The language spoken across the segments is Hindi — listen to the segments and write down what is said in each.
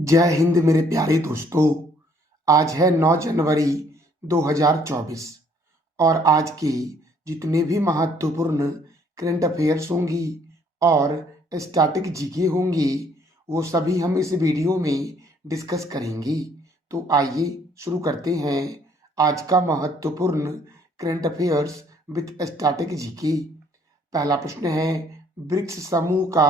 जय हिंद मेरे प्यारे दोस्तों। आज है 9 जनवरी 2024 और आज की जितने भी महत्वपूर्ण करंट अफेयर्स होंगी और स्टैटिक जीके होंगी वो सभी हम इस वीडियो में डिस्कस करेंगे। तो आइए शुरू करते हैं आज का महत्वपूर्ण current affairs with static GK. पहला प्रश्न है, ब्रिक्स समूह का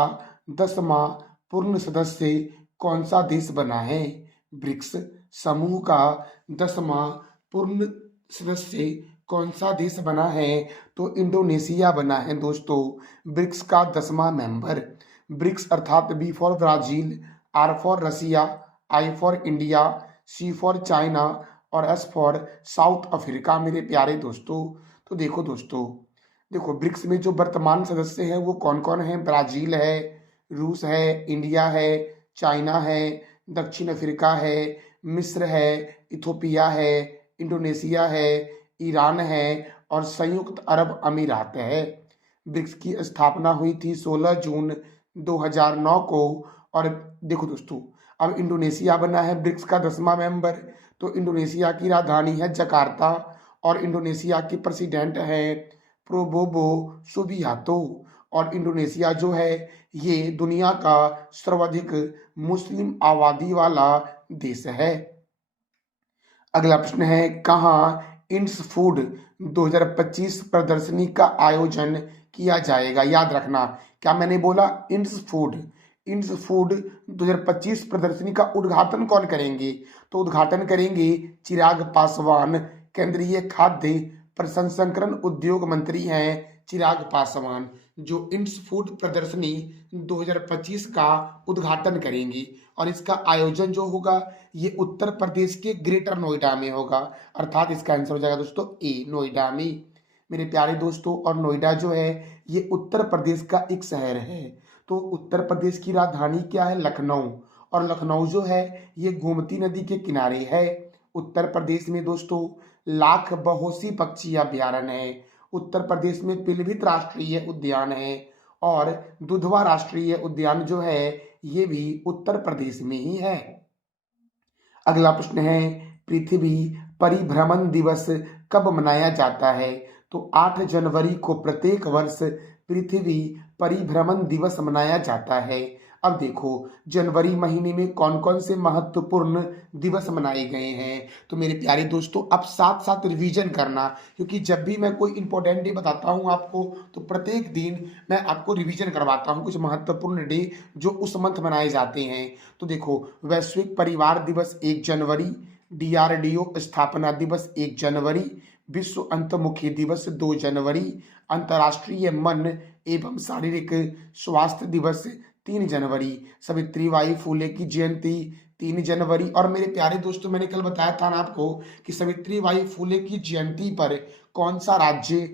10वां पूर्ण सदस्य कौन सा देश बना है? ब्रिक्स समूह का 10वां पूर्ण सदस्य कौन सा देश बना है? तो इंडोनेशिया बना है दोस्तों, ब्रिक्स का 10वां मेंबर। ब्रिक्स अर्थात B for Brazil, R for Russia, I for India, C for China और एस फॉर साउथ अफ्रीका मेरे प्यारे दोस्तों। तो देखो दोस्तों, देखो ब्रिक्स में जो वर्तमान सदस्य हैं वो कौन कौन है? ब्राजील है, रूस है, इंडिया है, चाइना है, दक्षिण अफ्रीका है, मिस्र है, इथोपिया है, इंडोनेशिया है, ईरान है और संयुक्त अरब अमीरात है। ब्रिक्स की स्थापना हुई थी 16 जून 2009 को। और देखो दोस्तों, अब इंडोनेशिया बना है ब्रिक्स का 10वां मेंबर। तो इंडोनेशिया की राजधानी है जकार्ता और इंडोनेशिया के प्रेसिडेंट है प्रोबोबो सुबियातो। और इंडोनेशिया जो है ये दुनिया का सर्वाधिक मुस्लिम आबादी वाला देश है। अगला प्रश्न है, कहाँ इंड्स फूड 2025 प्रदर्शनी का आयोजन किया जाएगा? याद रखना, क्या मैंने बोला? इंड्स फूड 2025 प्रदर्शनी का उद्घाटन कौन करेंगे? तो उद्घाटन करेंगे चिराग पासवान, केंद्रीय खाद्य प्रसंस्करण उद्योग मंत्री हैं चिराग पासवान, जो इंड्स फूड प्रदर्शनी 2025 का उद्घाटन करेंगे। और इसका आयोजन जो होगा ये उत्तर प्रदेश के ग्रेटर नोएडा में होगा, अर्थात इसका आंसर हो जाएगा दोस्तों ए, नोएडा में मेरे प्यारे दोस्तों। और नोएडा जो है ये उत्तर प्रदेश का एक शहर है। तो उत्तर प्रदेश की राजधानी क्या है? लखनऊ। और लखनऊ जो है ये गोमती नदी के किनारे है। उत्तर प्रदेश में दोस्तों लाख बहोसी पक्षी अभ्यारण्य है। उत्तर प्रदेश में पीलीभीत राष्ट्रीय उद्यान है और दुधवा राष्ट्रीय उद्यान जो है ये भी उत्तर प्रदेश में ही है। अगला प्रश्न है, पृथ्वी परिभ्रमण दिवस कब मनाया जाता है? तो 8 जनवरी को प्रत्येक वर्ष पृथ्वी परिभ्रमण दिवस मनाया जाता है। अब देखो जनवरी महीने में कौन कौन से महत्वपूर्ण दिवस मनाए गए हैं। तो मेरे प्यारे दोस्तों अब साथ साथ रिवीजन करना, क्योंकि जब भी मैं कोई इंपॉर्टेंट डे बताता हूं आपको तो प्रत्येक दिन मैं आपको रिवीजन करवाता हूं कुछ महत्वपूर्ण डे जो उस मंथ मनाए जाते हैं। तो देखो, वैश्विक परिवार दिवस 1 जनवरी, डीआरडीओ स्थापना दिवस 1 जनवरी, विश्व अंतर्मुखी दिवस 2 जनवरी, अंतर्राष्ट्रीय मन एवं शारीरिक स्वास्थ्य दिवस 3 जनवरी, सावित्रीबाई फूले की जयंती 3 जनवरी। और मेरे प्यारे दोस्तों मैंने कल बताया था ना आपको कि सावित्रीबाई फूले की जयंती पर कौन सा राज्य,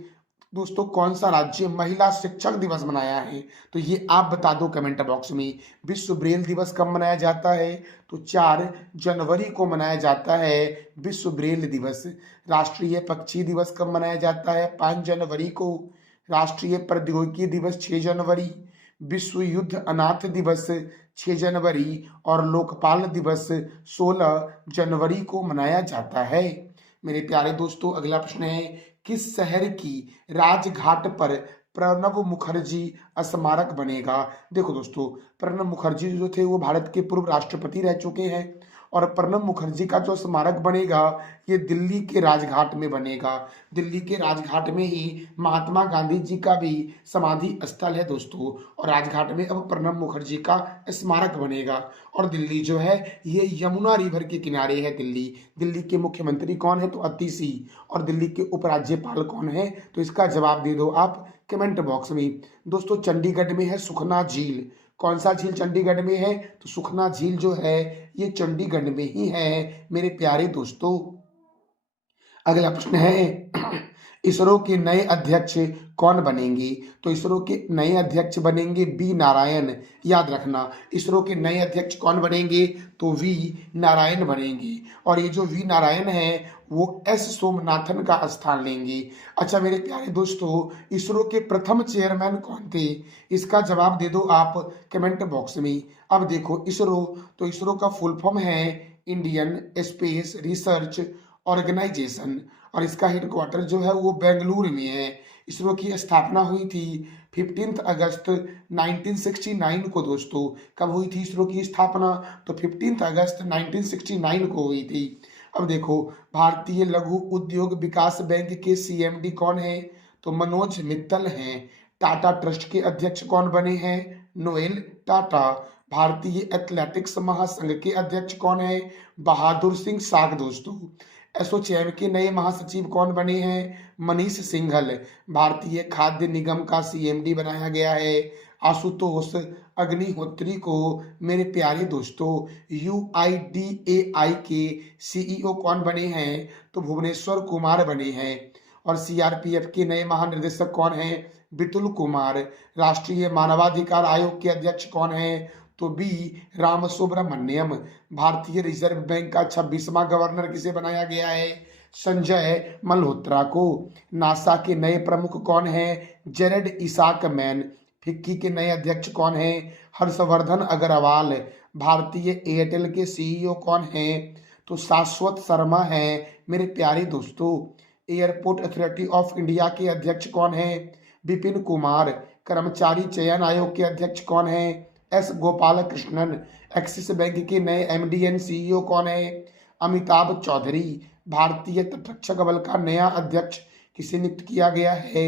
दोस्तों कौन सा राज्य महिला शिक्षक दिवस मनाया है? तो ये आप बता दो कमेंट बॉक्स में। विश्व ब्रेल दिवस कब मनाया जाता है? तो 4 जनवरी को मनाया जाता है विश्व ब्रेल दिवस। राष्ट्रीय पक्षी दिवस कब मनाया जाता है? 5 जनवरी को। राष्ट्रीय प्रौद्योगिकी दिवस 6 जनवरी, विश्व युद्ध अनाथ दिवस 6 जनवरी और लोकपाल दिवस 16 जनवरी को मनाया जाता है। मेरे प्यारे दोस्तों अगला प्रश्न है, किस शहर की राजघाट पर प्रणब मुखर्जी स्मारक बनेगा? देखो दोस्तों, प्रणब मुखर्जी जो थे वो भारत के पूर्व राष्ट्रपति रह चुके हैं और प्रणब मुखर्जी का जो स्मारक बनेगा ये दिल्ली के राजघाट में बनेगा। दिल्ली के राजघाट में ही महात्मा गांधी जी का भी समाधि स्थल है दोस्तों, और राजघाट में अब प्रणब मुखर्जी का स्मारक बनेगा। और दिल्ली जो है ये यमुना रिवर के किनारे है दिल्ली। दिल्ली के मुख्यमंत्री कौन है? तो अतिशी। और दिल्ली के उपराज्यपाल कौन है? तो इसका जवाब दे दो आप कमेंट बॉक्स में। दोस्तों चंडीगढ़ में है सुखना झील। कौन सा झील चंडीगढ़ में है? तो सुखना झील जो है ये चंडीगढ़ में ही है मेरे प्यारे दोस्तों। अगला प्रश्न है, इसरो के नए अध्यक्ष कौन बनेंगे? तो इसरो के नए अध्यक्ष बनेंगे वी नारायण। याद रखना, इसरो के नए अध्यक्ष कौन बनेंगे? तो वी नारायण बनेंगे। और ये जो वी नारायण है वो एस सोमनाथन का स्थान लेंगे। अच्छा मेरे प्यारे दोस्तों, इसरो के प्रथम चेयरमैन कौन थे? इसका जवाब दे दो आप कमेंट बॉक्स में। अब देखो इसरो, तो इसरो का फुल फॉर्म है इंडियन स्पेस रिसर्च ऑर्गेनाइजेशन, और इसका हेडक्वार्टर जो है वो बेंगलुरु में है। इसरो की स्थापना हुई थी 15 अगस्त 1969 को। दोस्तों कब हुई थी इसरो की स्थापना? तो 15 अगस्त 1969 को हुई थी। अब देखो, भारतीय लघु उद्योग विकास बैंक के सीएमडी कौन है? तो मनोज मित्तल हैं। टाटा ट्रस्ट के अध्यक्ष कौन बने हैं? नोएल टाटा। भारतीय एथलेटिक्स महासंघ के अध्यक्ष कौन है? बहादुर सिंह साग। दोस्तों एसोचैम के नए महासचिव कौन बने हैं? मनीष सिंघल। भारतीय खाद्य निगम का सीएमडी बनाया गया है आशुतोष अग्निहोत्री को। मेरे प्यारे दोस्तों, यूआईडीएआई के सीईओ कौन बने हैं? तो भुवनेश्वर कुमार बने हैं। और सीआरपीएफ के नए महानिदेशक कौन हैं? बितुल कुमार। राष्ट्रीय मानवाधिकार आयोग के अध्यक्ष कौन है? तो बी राम सुब्रमण्यम। भारतीय रिजर्व बैंक का 26वां गवर्नर किसे बनाया गया है? संजय मल्होत्रा को। नासा के नए प्रमुख कौन है? Jared Isaac man. फिक्की के नए अध्यक्ष कौन है? हर्षवर्धन अग्रवाल। भारतीय एयरटेल के सीईओ कौन है? तो शाश्वत शर्मा है। मेरे प्यारे दोस्तों, एयरपोर्ट अथॉरिटी ऑफ इंडिया के अध्यक्ष कौन है? विपिन कुमार। कर्मचारी चयन आयोग के अध्यक्ष कौन है? S Gopal Krishnan. Axis bank के नए एमडी एंड सीईओ कौन है? अमिताभ चौधरी। भारतीय तटरक्षक बल का नया अध्यक्ष किसे नियुक्त किया गया है?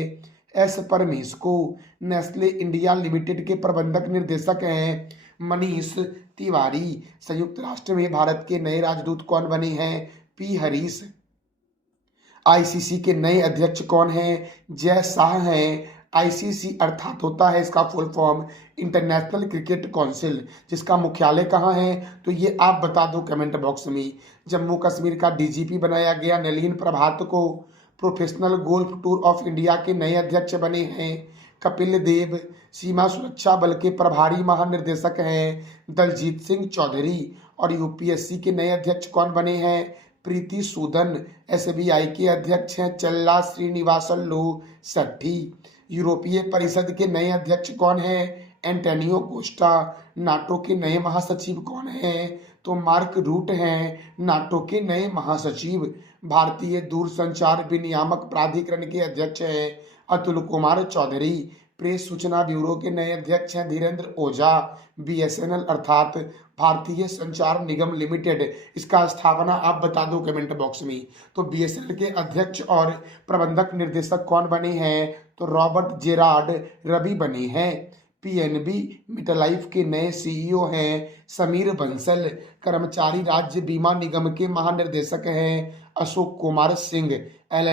एस परमेश को। नेस्ले इंडिया लिमिटेड के प्रबंधक निर्देशक हैं मनीष तिवारी। संयुक्त राष्ट्र में भारत के नए राजदूत कौन बने हैं? पी हरीश। आईसीसी के नए अध्यक्ष कौन हैं? जय शाह हैं। आईसीसी अर्थात होता है इसका full form international cricket council, जिसका मुख्यालय कहाँ है? तो ये आप बता दो कमेंट बॉक्स में। जम्मू कश्मीर का डीजीपी बनाया गया नलिन प्रभात को। Professional golf tour of India के नए अध्यक्ष बने हैं कपिल देव। सीमा सुरक्षा बल के प्रभारी महानिर्देशक हैं दलजीत सिंह चौधरी। और यूपीएससी के नए अध्यक्ष कौन बने हैं? प्रीति सूदन। एसबीआई के अध्यक्ष हैं चल्ला श्रीनिवासल्लू सेट्टी। यूरोपीय परिषद के नए अध्यक्ष कौन हैं? Antonio Costa. नाटो के नए महासचिव कौन हैं? तो मार्क रूट हैं नाटो के नए महासचिव। भारतीय दूरसंचार विनियामक प्राधिकरण के अध्यक्ष हैं अतुल कुमार चौधरी। प्रेस सूचना ब्यूरो के नए अध्यक्ष हैं धीरेन्द्र ओझा। बीएसएनएल अर्थात भारतीय संचार निगम लिमिटेड, इसका स्थापना आप बता दो कमेंट बॉक्स में। तो बीएसएनएल के अध्यक्ष और प्रबंधक निर्देशक कौन बने हैं? तो रॉबर्ट जेरार्ड रवि बने हैं। पीएनबी मेटलाइफ के नए सीईओ हैं समीर बंसल। कर्मचारी राज्य बीमा निगम के महानिर्देशक हैं Ashok Kumar Singh. L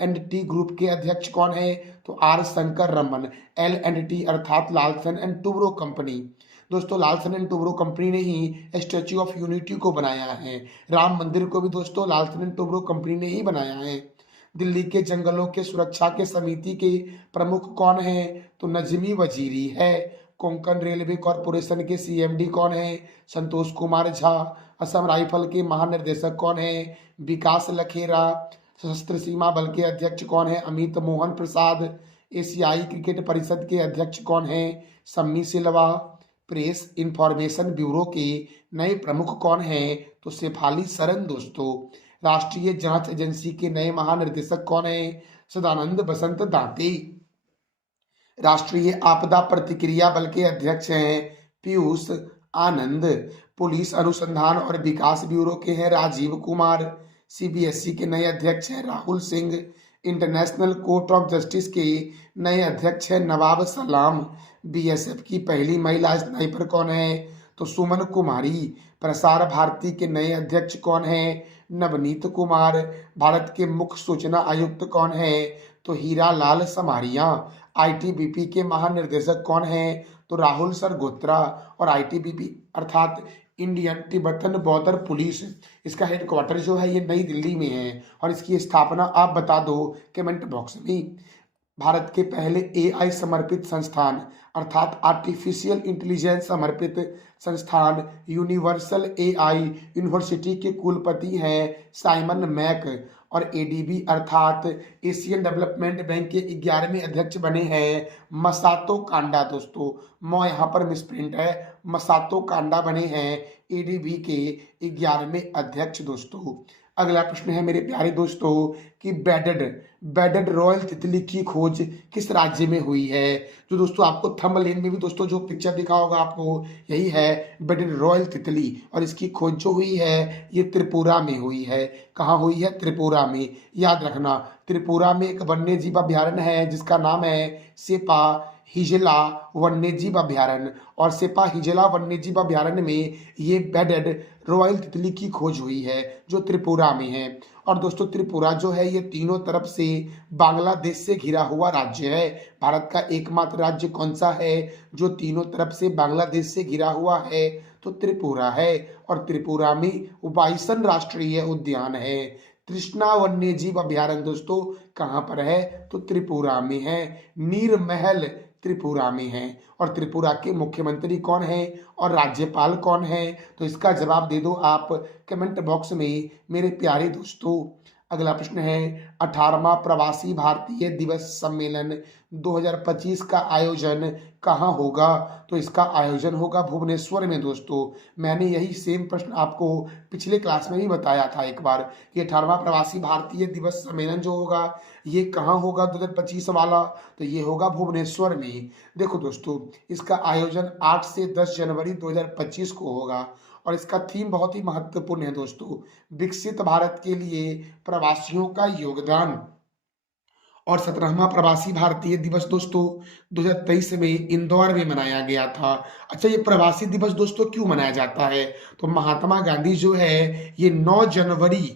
and T group के अध्यक्ष कौन है? तो R Shankar Raman. L and T अर्थात लार्सन एंड टूब्रो कंपनी। दोस्तों लार्सन एंड टूब्रो कंपनी ने ही स्टैच्यू ऑफ यूनिटी को बनाया है। राम मंदिर को भी दोस्तों लार्सन एंड टूब्रो कंपनी ने ही बनाया है। दिल्ली के जंगलों के सुरक्षा के समिति के प्रमुख कौन है? तो नजमी वजीरी है। कोंकण रेलवे कॉरपोरेशन के सीएमडी कौन है? संतोष कुमार झा। असम राइफल के महानिर्देशक कौन है? विकास लखेरा। सशस्त्र सीमा बल के अध्यक्ष कौन है? अमित मोहन प्रसाद। एशियाई क्रिकेट परिषद के अध्यक्ष कौन है? सम्मी सिल्वा। प्रेस इंफॉर्मेशन ब्यूरो के नए प्रमुख कौन हैं? तो शेफाली सरन। दोस्तों राष्ट्रीय जांच एजेंसी के नए महानिर्देशक कौन है? सदानंद बसंत दाते। राष्ट्रीय आपदा प्रतिक्रिया बल के अध्यक्ष हैं पीयूष आनंद। पुलिस अनुसंधान और विकास ब्यूरो के हैं राजीव कुमार। सीबीएसई के नए अध्यक्ष हैं Rahul Singh. International court of justice के नए अध्यक्ष हैं नवाब सलाम। बीएसएफ की पहली महिला स्नाइपर कौन है? तो सुमन कुमारी। प्रसार भारती के नए अध्यक्ष कौन है? नवनीत कुमार। भारत के मुख्य सूचना आयुक्त कौन है? तो हीरा लाल समारिया। आईटीबीपी के महानिर्देशक कौन है? तो राहुल सरगोत्रा। और आईटीबीपी अर्थात इंडियन तिब्बतन बॉर्डर पुलिस, इसका हेडक्वार्टर जो है ये नई दिल्ली में है। और इसकी स्थापना आप बता दो कमेंट बॉक्स में। भारत के पहले एआई समर्पित संस्थान अर्थात आर्टिफिशियल इंटेलिजेंस समर्पित संस्थान यूनिवर्सल एआई यूनिवर्सिटी के कुलपति हैं साइमन मैक। और एडीबी अर्थात एशियन डेवलपमेंट बैंक के 11वें अध्यक्ष बने हैं मसातो कांडा। दोस्तों यहाँ पर मिसप्रिंट है, मसातो कांडा बने हैं एडीबी के 11वें अध्यक्ष। दोस्तों अगला प्रश्न है मेरे प्यारे दोस्तों कि बेडेड रॉयल तितली की खोज किस राज्य में हुई है। जो दोस्तों आपको थंबनेल में भी दोस्तों जो पिक्चर दिखा होगा आपको, यही है बेडेड रॉयल तितली। और इसकी खोज जो हुई है ये त्रिपुरा में हुई है। कहाँ हुई है? त्रिपुरा में। याद रखना त्रिपुरा में एक वन्य जीव अभ्यारण्य है जिसका नाम है सेपा हिजला वन्य जीव अभ्यारण्य। और सेपा हिजला वन्य जीव अभ्यारण्य में ये बेडेड रॉयल तितली की खोज हुई है जो त्रिपुरा में है। और दोस्तों त्रिपुरा जो है ये तीनों तरफ से बांग्लादेश से घिरा हुआ राज्य है। भारत का एकमात्र राज्य कौन सा है जो तीनों तरफ से बांग्लादेश से घिरा हुआ है? तो त्रिपुरा है। और त्रिपुरा में बाइसन राष्ट्रीय उद्यान है। तृष्णा वन्य जीव अभ्यारण्य दोस्तों कहाँ पर है? तो त्रिपुरा में है। नीर महल त्रिपुरा में है। और त्रिपुरा के मुख्यमंत्री कौन है और राज्यपाल कौन है? तो इसका जवाब दे दो आप कमेंट बॉक्स में मेरे प्यारे दोस्तों। अगला प्रश्न है 18वां प्रवासी भारतीय दिवस सम्मेलन 2025 का आयोजन कहाँ होगा? तो इसका आयोजन होगा भुवनेश्वर में। दोस्तों मैंने यही सेम प्रश्न आपको पिछले क्लास में भी बताया था एक बार कि 18वां प्रवासी भारतीय दिवस सम्मेलन जो होगा ये कहाँ होगा 2025 वाला? तो ये होगा भुवनेश्वर में। देखो दोस्तों इसका आयोजन 8 से 10 जनवरी 2025 को होगा। और इसका थीम बहुत ही महत्वपूर्ण है दोस्तों, विकसित भारत के लिए प्रवासियों का योगदान। और 17वां प्रवासी भारतीय दिवस दोस्तों 2023 में इंदौर में मनाया गया था। अच्छा ये प्रवासी दिवस दोस्तों क्यों मनाया जाता है? तो महात्मा गांधी जो है ये 9 जनवरी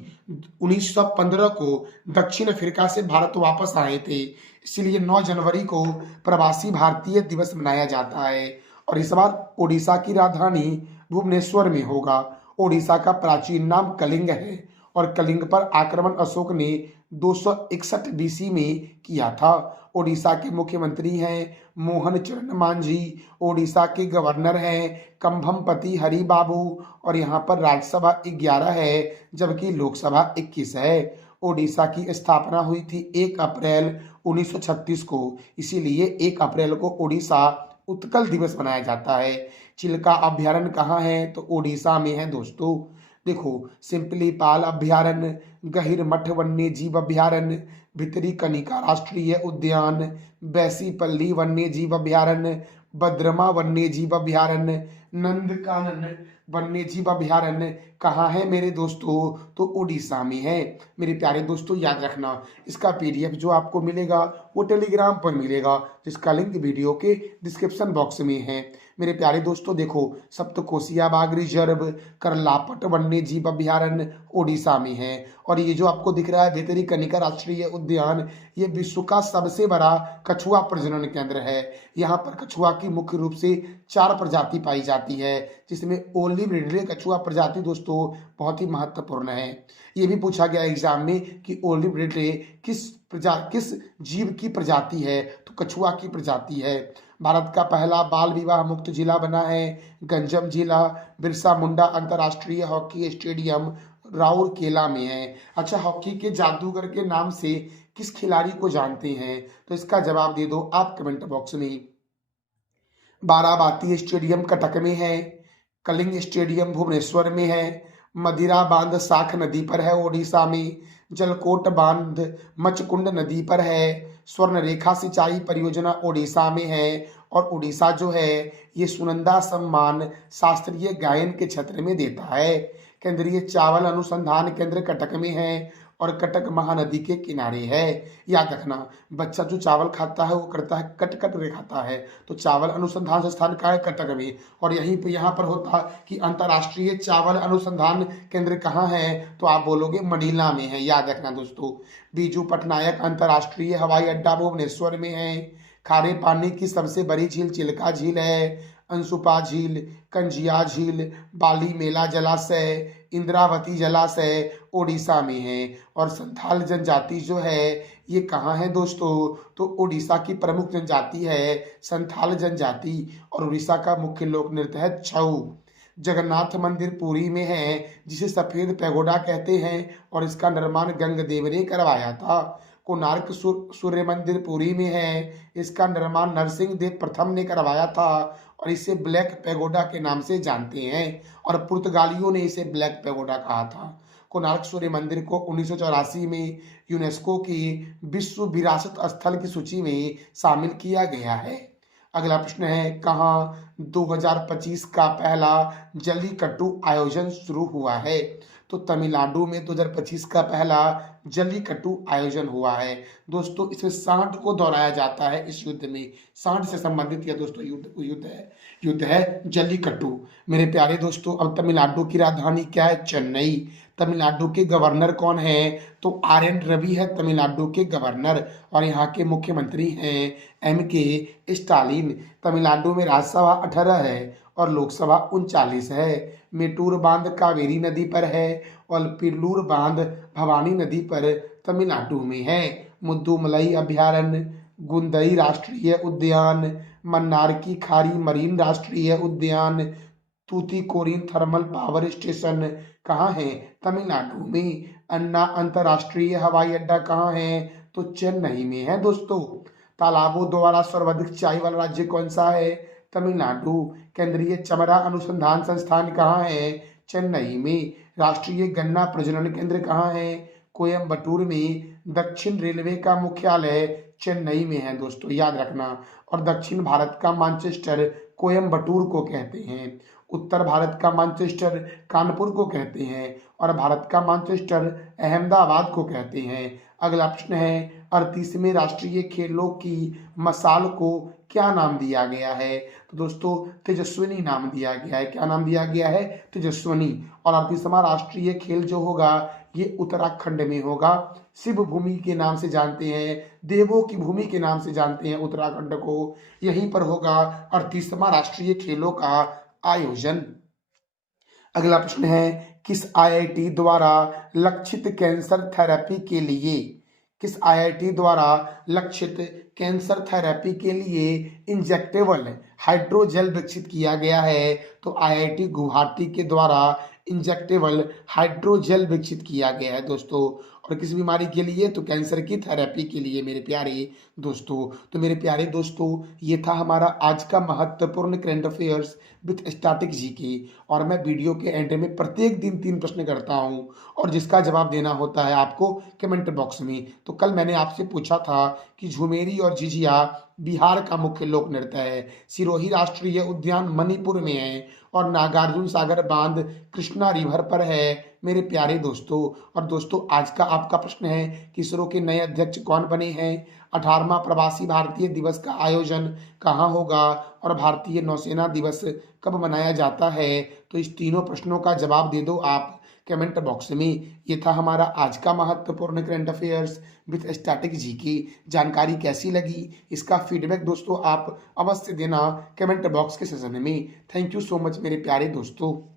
1915 को दक्षिण अफ्रीका से भारत वापस आए थे, इसलिए 9 जनवरी को प्रवासी भारतीय दिवस मनाया जाता है। और इस बार ओडिशा की राजधानी भुवनेश्वर में होगा। ओडिशा का प्राचीन नाम कलिंग है। और कलिंग पर आक्रमण अशोक ने 261 बीसी में किया था। ओडिशा के मुख्यमंत्री हैं मोहन चरण मांझी। ओडिशा के गवर्नर हैं कंभमपति हरि बाबू। और यहाँ पर राज्यसभा 11 है जबकि लोकसभा 21 है। ओडिशा की स्थापना हुई थी 1 अप्रैल 1936 को, इसीलिए 1 अप्रैल को ओडिशा उत्कल दिवस मनाया जाता है। चिल्का अभ्यारण्य कहाँ है? तो ओडिशा में है दोस्तों। देखो सिंपलीपाल अभ्यारण्य, गहिरमठ वन्य जीव अभ्यारण्य, भितरी कनिका राष्ट्रीय उद्यान, बैसीपल्ली वन्य जीव अभ्यारण्य, बद्रमा वन्य जीव अभ्यारण्य, नंदकानन वन्य जीव अभ्यारण्य कहाँ है मेरे दोस्तों? तो उड़ीसा में है। मेरे प्यारे दोस्तों याद रखना इसका पीडीएफ जो आपको मिलेगा वो टेलीग्राम पर मिलेगा जिसका लिंक वीडियो के डिस्क्रिप्शन बॉक्स में है। मेरे प्यारे दोस्तों देखो सप्तकोशिया बाघ रिजर्व करलापट वन्य जीव अभ्यारण्य ओडिशा में है। और ये जो आपको दिख रहा है भितरी कनिका राष्ट्रीय उद्यान ये विश्व का सबसे बड़ा कछुआ प्रजनन केंद्र है। यहाँ पर कछुआ की मुख्य रूप से 4 प्रजाति पाई जाती है जिसमें ओलिव रिडले कछुआ प्रजाति दोस्तों बहुत ही महत्वपूर्ण है। ये भी पूछा गया एग्जाम में कि ओलिव रिडले किस जीव की प्रजाति है? तो कछुआ की प्रजाति है। भारत का पहला बाल विवाह मुक्त जिला बना है गंजम जिला। बिरसा मुंडा अंतर्राष्ट्रीय हॉकी स्टेडियम राउरकेला में है। अच्छा हॉकी के जादूगर के नाम से किस खिलाड़ी को जानते हैं? तो इसका जवाब दे दो आप कमेंट बॉक्स में। बाराबाती स्टेडियम कटक में है, कलिंग स्टेडियम भुवनेश्वर में है, मदिरा बांध साख नदी पर है ओडिशा में, जलकोट बांध मचकुंड नदी पर है, स्वर्ण रेखा सिंचाई परियोजना ओडिशा में है। और ओडिशा जो है ये सुनंदा सम्मान शास्त्रीय गायन के क्षेत्र में देता है। केंद्रीय चावल अनुसंधान केंद्र कटक में है और कटक महानदी के किनारे है। याद रखना बच्चा जो चावल खाता है वो करता है कट कट रे खाता है। तो चावल अनुसंधान संस्थान का है कटक में। और यहीं पे यहाँ पर होता कि अंतर्राष्ट्रीय चावल अनुसंधान केंद्र कहाँ है? तो आप बोलोगे मनीला में है। याद रखना दोस्तों। बीजू पटनायक अंतर्राष्ट्रीय हवाई अड्डा भुवनेश्वर में है। खारे पानी की सबसे बड़ी झील चिल्का झील है अंशुपा झील, कंजिया झील, बाली मेला जलाशय, इंद्रावती जलाशय ओडिशा में है। और संथाल जनजाति जो है ये कहाँ है दोस्तों? तो ओडिशा की प्रमुख जनजाति है संथाल जनजाति और उड़ीसा का मुख्य लोक नृत्य है छऊ। जगन्नाथ मंदिर पुरी में है जिसे सफेद पैगोडा कहते हैं और इसका निर्माण गंगदेव ने करवाया था। कोणार्क सूर्य मंदिर पुरी में है, इसका निर्माण नरसिंह देव प्रथम ने करवाया था और इसे ब्लैक पैगोडा के नाम से जानते हैं और पुर्तगालियों ने इसे ब्लैक पैगोडा कहा था। कोणार्क सूर्य मंदिर को 1984 में यूनेस्को की विश्व विरासत स्थल की सूची में शामिल किया गया है। अगला प्रश्न है, कहाँ 2025 का पहला जल्लीकट्टू आयोजन शुरू हुआ है? तो तमिलनाडु में 2025 का पहला जल्लीकट्टू आयोजन हुआ है। दोस्तों इसमें सांड को दोहराया जाता है। इस युद्ध में सांड से संबंधित यह दोस्तों युद्ध है जल्लीकट्टू। मेरे प्यारे दोस्तों, अब तमिलनाडु की राजधानी क्या है? चेन्नई। तमिलनाडु के गवर्नर कौन है? तो RN रवि है तमिलनाडु के गवर्नर और यहाँ के मुख्यमंत्री हैं MK स्टालिन। तमिलनाडु में राज्यसभा 18 है और लोकसभा 39 है। मेटूर बांध कावेरी नदी पर है और पिल्लूर बांध भवानी नदी पर तमिलनाडु में है। मुद्दुमलई अभयारण्य, गुंदई राष्ट्रीय उद्यान, मन्नार की खारी मरीन राष्ट्रीय उद्यान, तूतीकोरिन थर्मल पावर स्टेशन कहाँ है? तमिलनाडु में। अन्ना अंतरराष्ट्रीय हवाई अड्डा कहाँ है? तो चेन्नई में है दोस्तों। तालाबों द्वारा सर्वाधिक सिंचाई वाला राज्य कौन सा है? तमिलनाडु। केंद्रीय चमड़ा अनुसंधान संस्थान कहाँ है? चेन्नई में। राष्ट्रीय गन्ना प्रजनन केंद्र कहाँ है? कोयम्बटूर में। दक्षिण रेलवे का मुख्यालय चेन्नई में है दोस्तों, याद रखना। और दक्षिण भारत का मैनचेस्टर कोयम्बटूर को कहते हैं। उत्तर भारत का मैनचेस्टर कानपुर को कहते हैं और भारत का मैनचेस्टर अहमदाबाद को कहते हैं। अगला प्रश्न है, 38वें राष्ट्रीय खेलों की मशाल को क्या नाम दिया गया है? तो दोस्तों तेजस्विनी नाम दिया गया है। क्या नाम दिया गया है? तेजस्विनी। और 38वां राष्ट्रीय खेल जो होगा ये उत्तराखंड में होगा। शिव भूमि के नाम से जानते हैं, देवों की भूमि के नाम से जानते हैं उत्तराखंड को। यहीं पर होगा 38वां राष्ट्रीय खेलों का आयोजन। अगला प्रश्न है, किस IIT द्वारा लक्षित कैंसर थेरेपी के लिए इंजेक्टेबल हाइड्रोजेल विकसित किया गया है? तो IIT गुवाहाटी के द्वारा इंजेक्टेबल हाइड्रोजेल विकसित किया गया है दोस्तों। और किस बीमारी के लिए? तो कैंसर की थेरेपी के लिए मेरे प्यारे दोस्तों। तो मेरे प्यारे दोस्तों ये था हमारा आज का महत्वपूर्ण current affairs with static GK. और मैं वीडियो के एंड में प्रत्येक दिन 3 प्रश्न करता हूं और जिसका जवाब देना होता है आपको कमेंट बॉक्स में। तो कल मैंने आपसे पूछा था कि झुमेरी और झिझिया बिहार का मुख्य लोक नृत्य है। सिरोही राष्ट्रीय उद्यान मणिपुर में है और नागार्जुन सागर बांध कृष्णा रिवर पर है मेरे प्यारे दोस्तों। और दोस्तों आज का आपका प्रश्न है कि इसरो के नए अध्यक्ष कौन बने हैं? 18वां प्रवासी भारतीय दिवस का आयोजन कहाँ होगा और भारतीय नौसेना दिवस कब मनाया जाता है? तो इस तीनों प्रश्नों का जवाब दे दो आप कमेंट बॉक्स में। ये था हमारा आज का महत्वपूर्ण current affairs with static GK. जानकारी कैसी लगी इसका फीडबैक दोस्तों आप अवश्य देना कमेंट बॉक्स के सेशन में। थैंक यू सो मच मेरे प्यारे दोस्तों।